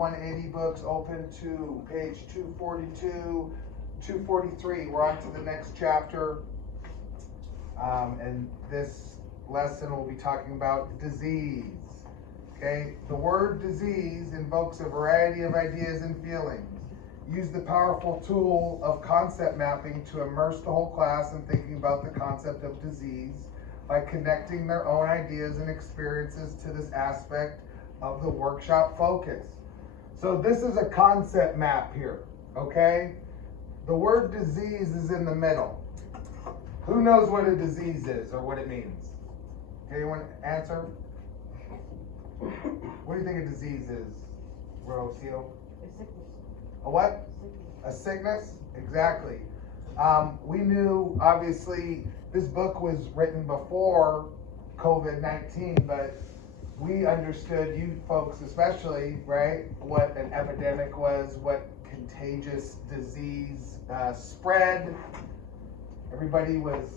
180 books, open to page 242, 243. We're on to the next chapter. And this lesson will be talking about disease. Okay, the word disease invokes a variety of ideas and feelings. Use the powerful tool of concept mapping to immerse the whole class in thinking about the concept of disease by connecting their own ideas and experiences to this aspect of the workshop focus. So this is a concept map here, okay? The word disease is in the middle. Who knows what a disease is or what it means? Anyone answer? What do you think a disease is, Rocio? A sickness. A what? A sickness? Exactly. We knew, obviously, this book was written before COVID-19, but we understood, you folks especially, right, what an epidemic was, what contagious disease spread. Everybody was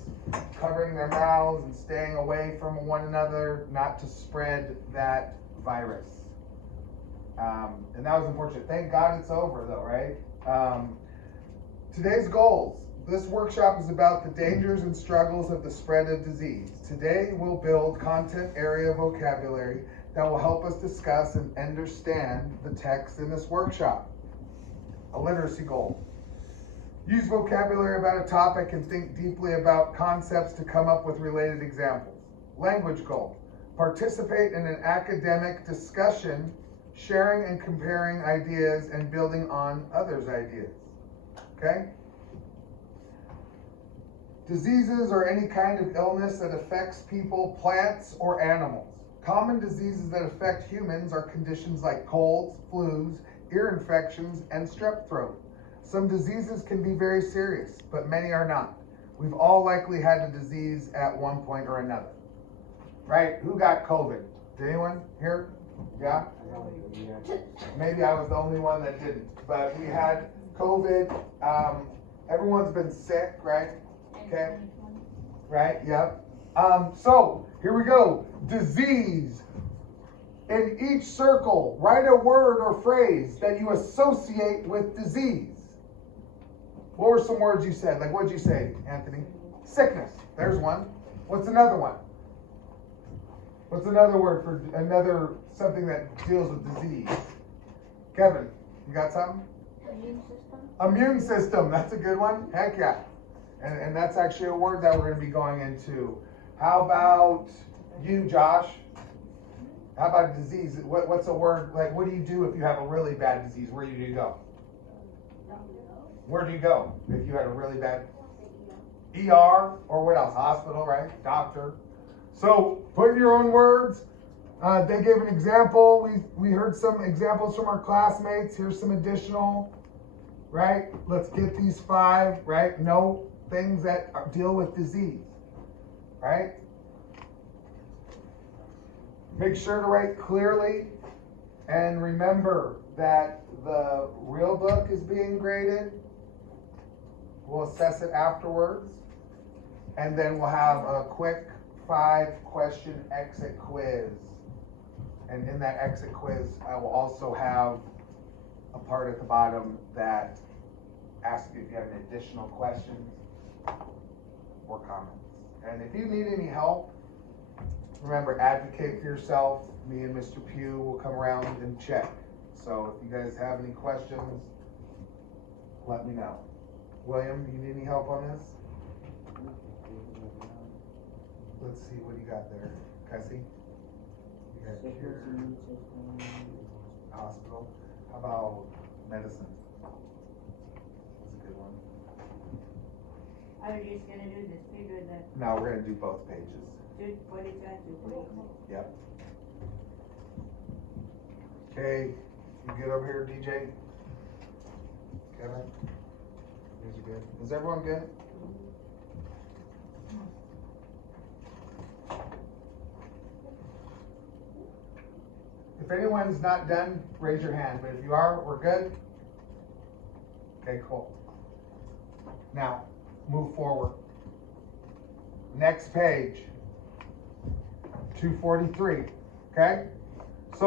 covering their mouths and staying away from one another, not to spread that virus. And that was unfortunate. Thank God it's over though, right? Today's goals. This workshop is about the dangers and struggles of the spread of disease. Today we'll build content area vocabulary that will help us discuss and understand the text in this workshop. A literacy goal. Use vocabulary about a topic and think deeply about concepts to come up with related examples. Language goal. Participate in an academic discussion, sharing and comparing ideas and building on others' ideas. Okay? Diseases are any kind of illness that affects people, plants, or animals. Common diseases that affect humans are conditions like colds, flus, ear infections, and strep throat. Some diseases can be very serious, but many are not. We've all likely had a disease at one point or another. Right? Who got COVID? Did anyone here? Yeah? Maybe I was the only one that didn't. But we had COVID. Everyone's been sick, right? Okay? Right? Yep. So, here we go. Disease. In each circle, write a word or phrase that you associate with disease. What were some words you said? Like, what did you say, Anthony? Sickness. There's one. What's another one? What's another word for another something that deals with disease? Kevin, you got something? Immune system. Immune system. That's a good one. Heck yeah. And that's actually a word that we're going to be going into. How about you, Josh? How about disease? What's a word? Like, what do you do if you have a really bad disease? Where do you go? Where do you go if you had a really bad ER or what else? Hospital, right? Doctor. So put in your own words. They gave an example. We heard some examples from our classmates. Here's some additional, right? Let's get these 5, right? No things that deal with disease, right? Make sure to write clearly and remember that the real book is being graded. We'll assess it afterwards, and then we'll have a quick 5-question exit quiz. And in that exit quiz, I will also have a part at the bottom that asks you if you have any additional questions or comments. And if you need any help, remember, advocate for yourself. Me and Mr. Pugh will come around and check. So if you guys have any questions, let me know. William, you need any help on this? Let's see, what do you got there? Cassie? You got cure, hospital. How about medicine? That's a good one. Are you just gonna do this figure that No, we're gonna do both pages. 242 and 243? Yep. Okay, you good over here, DJ? Kevin? You guys are good? Is everyone good? If anyone's not done, raise your hand, but if you are, we're good? Okay, cool. Now, move forward. Next page, 243, okay?